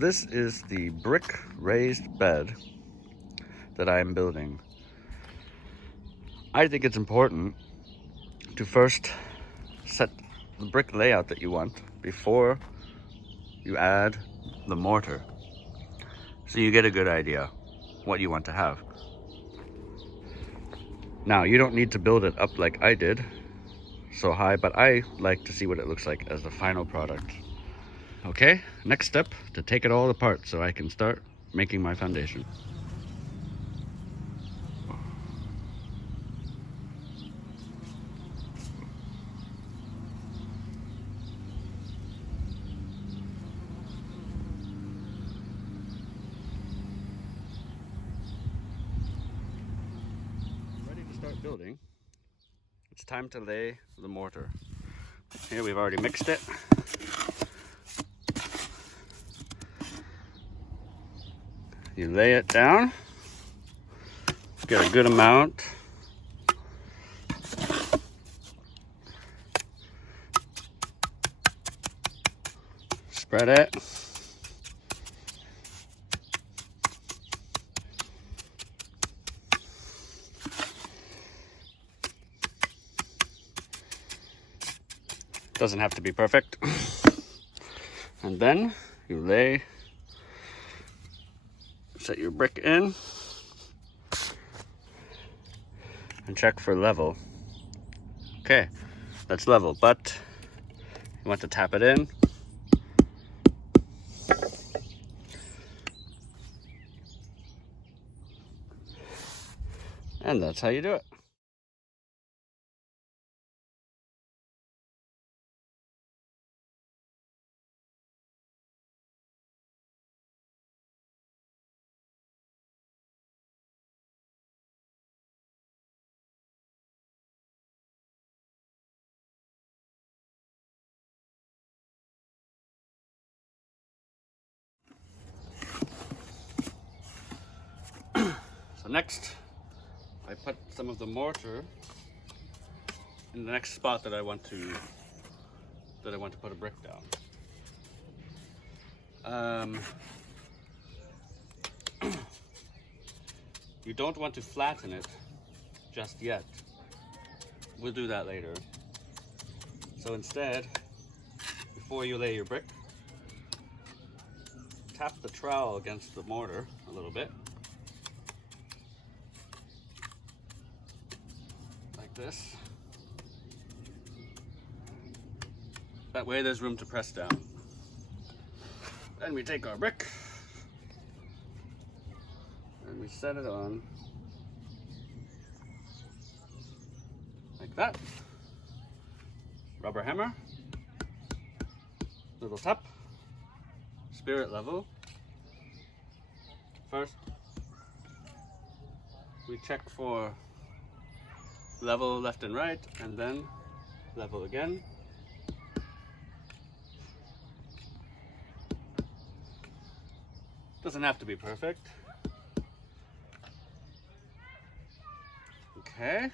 this is the brick raised bed that I am building. I think it's important to first set the brick layout that you want before you add the mortar, so you get a good idea what you want to have. Now, you don't need to build it up like I did, so high, but I like to see what it looks like as the final product. Okay, next step, to take it all apart so I can start making my foundation. Ready to start building. It's time to lay the mortar. Here we've already mixed it. You lay it down, get a good amount. Spread it. Doesn't have to be perfect. And then you set your brick in and check for level. Okay, that's level, but you want to tap it in. And that's how you do it. So next, I put some of the mortar in the next spot that I want to put a brick down. You don't want to flatten it just yet. We'll do that later. So instead, before you lay your brick, tap the trowel against the mortar a little bit. Like this. That way there's room to press down. Then we take our brick and we set it on like that. Rubber hammer, little tap, spirit level. First, we check for level left and right, and then level again. Doesn't have to be perfect. Okay,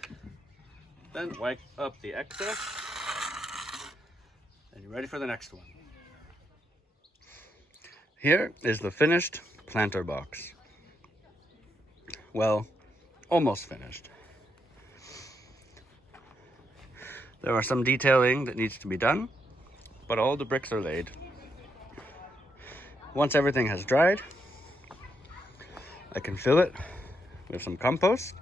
then wipe up the excess, and you're ready for the next one. Here is the finished planter box. Well, almost finished. There are some detailing that needs to be done, but all the bricks are laid. Once everything has dried, I can fill it with some compost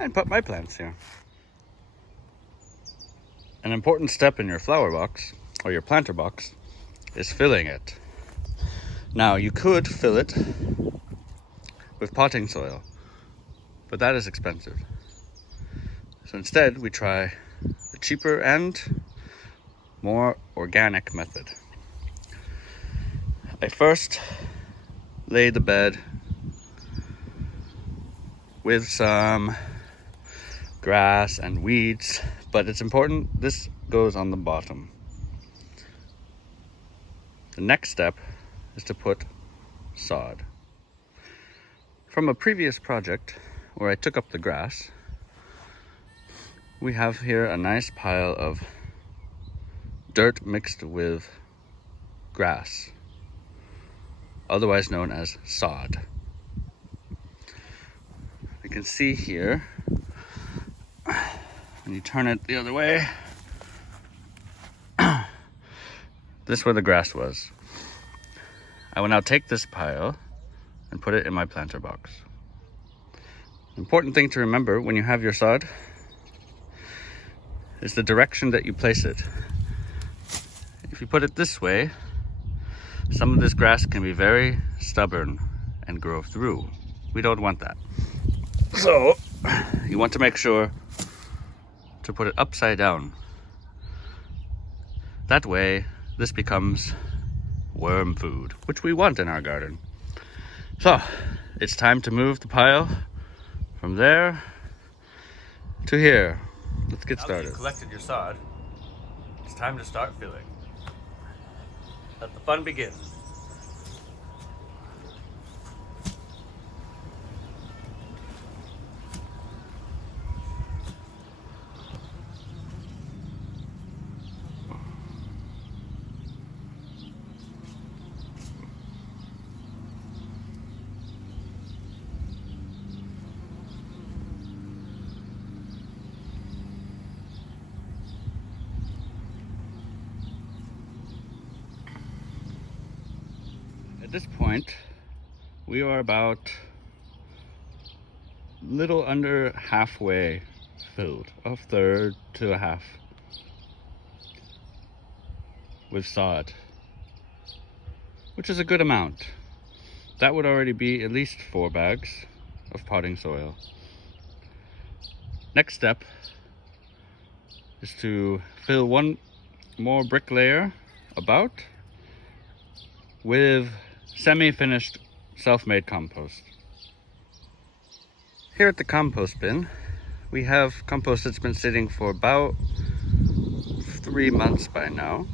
and put my plants here. An important step in your flower box or your planter box is filling it. Now, you could fill it with potting soil, but that is expensive. So instead, we try a cheaper and more organic method. I first lay the bed with some grass and weeds, but it's important this goes on the bottom. The next step is to put sod. From a previous project where I took up the grass, we have here a nice pile of dirt mixed with grass. otherwise known as sod. You can see here, when you turn it the other way, this is where the grass was. I will now take this pile and put it in my planter box. Important thing to remember when you have your sod is the direction that you place it. If you put it this way, some of this grass can be very stubborn and grow through. We don't want that. So you want to make sure to put it upside down. That way this becomes worm food, which we want in our garden. So it's time to move the pile from there to here. Let's get started. Now that you've collected your sod, it's time to start filling. Let the fun begin. At this point, we are about little under halfway filled, a third to a half, with sod, which is a good amount. That would already be at least 4 bags of potting soil. Next step is to fill one more brick layer about with semi-finished self-made compost. Here at the compost bin, we have compost that's been sitting for about 3 months by now.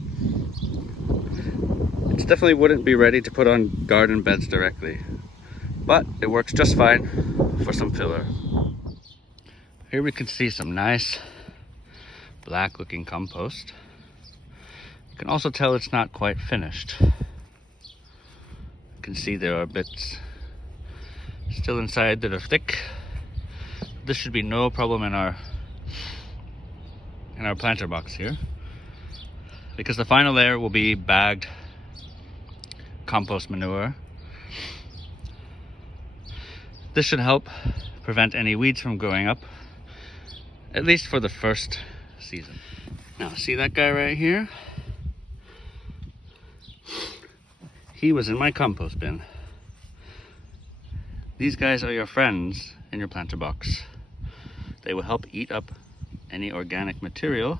It definitely wouldn't be ready to put on garden beds directly, but it works just fine for some filler. Here we can see some nice black looking compost. You can also tell it's not quite finished. You can see there are bits still inside that are thick. This should be no problem in our planter box here, because the final layer will be bagged compost manure. This should help prevent any weeds from growing up, at least for the first season. Now, see that guy right here? He was in my compost bin. These guys are your friends in your planter box. They will help eat up any organic material,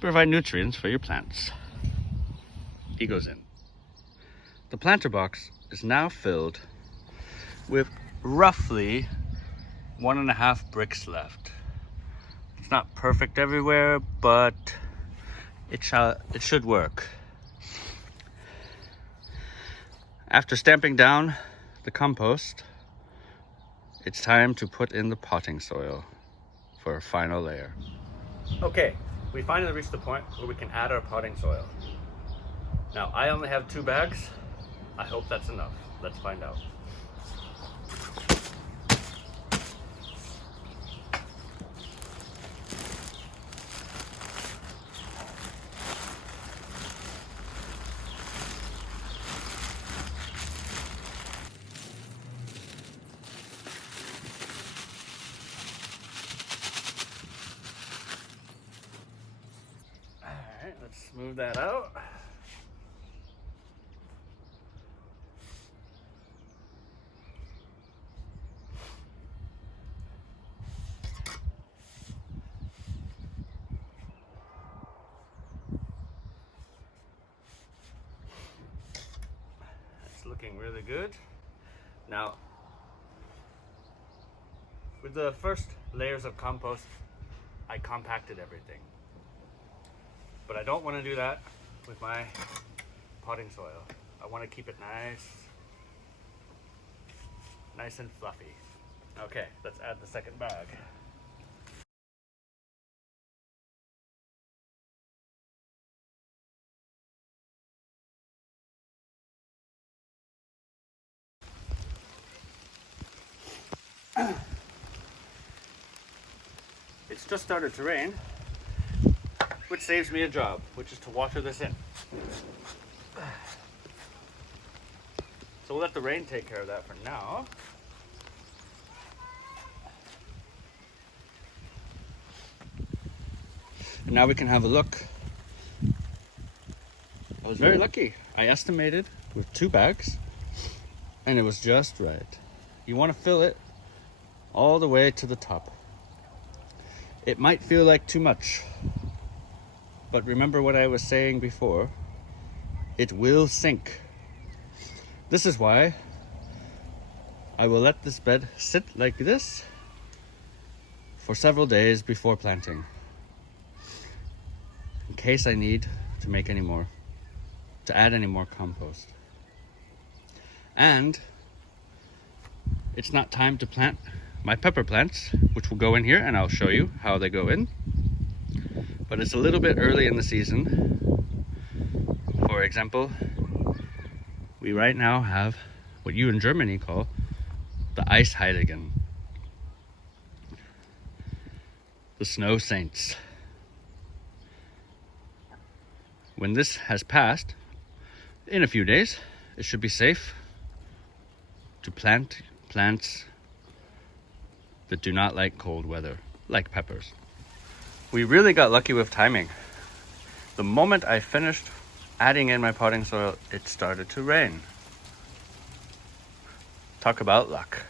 provide nutrients for your plants. He goes in. The planter box is now filled with roughly 1.5 bricks left. It's not perfect everywhere, but it should work. After stamping down the compost, it's time to put in the potting soil for a final layer. Okay, we finally reached the point where we can add our potting soil. Now, I only have 2 bags. I hope that's enough. Let's find out. Alright, let's smooth that out. That's looking really good. Now, with the first layers of compost, I compacted everything. But I don't want to do that with my potting soil. I want to keep it nice and fluffy. Okay, let's add the second bag. It's just started to rain, which saves me a job, which is to water this in. So we'll let the rain take care of that for now. And now we can have a look. I was very lucky. I estimated with 2 bags, and it was just right. You want to fill it all the way to the top. It might feel like too much, but remember what I was saying before, it will sink. This is why I will let this bed sit like this for several days before planting, in case I need to make any more, to add any more compost. And it's not time to plant my pepper plants, which will go in here, and I'll show you how they go in. But it's a little bit early in the season. For example, we right now have what you in Germany call the Eisheiligen, the snow saints. When this has passed, in a few days, it should be safe to plant plants that do not like cold weather, like peppers. We really got lucky with timing. The moment I finished adding in my potting soil, it started to rain. Talk about luck.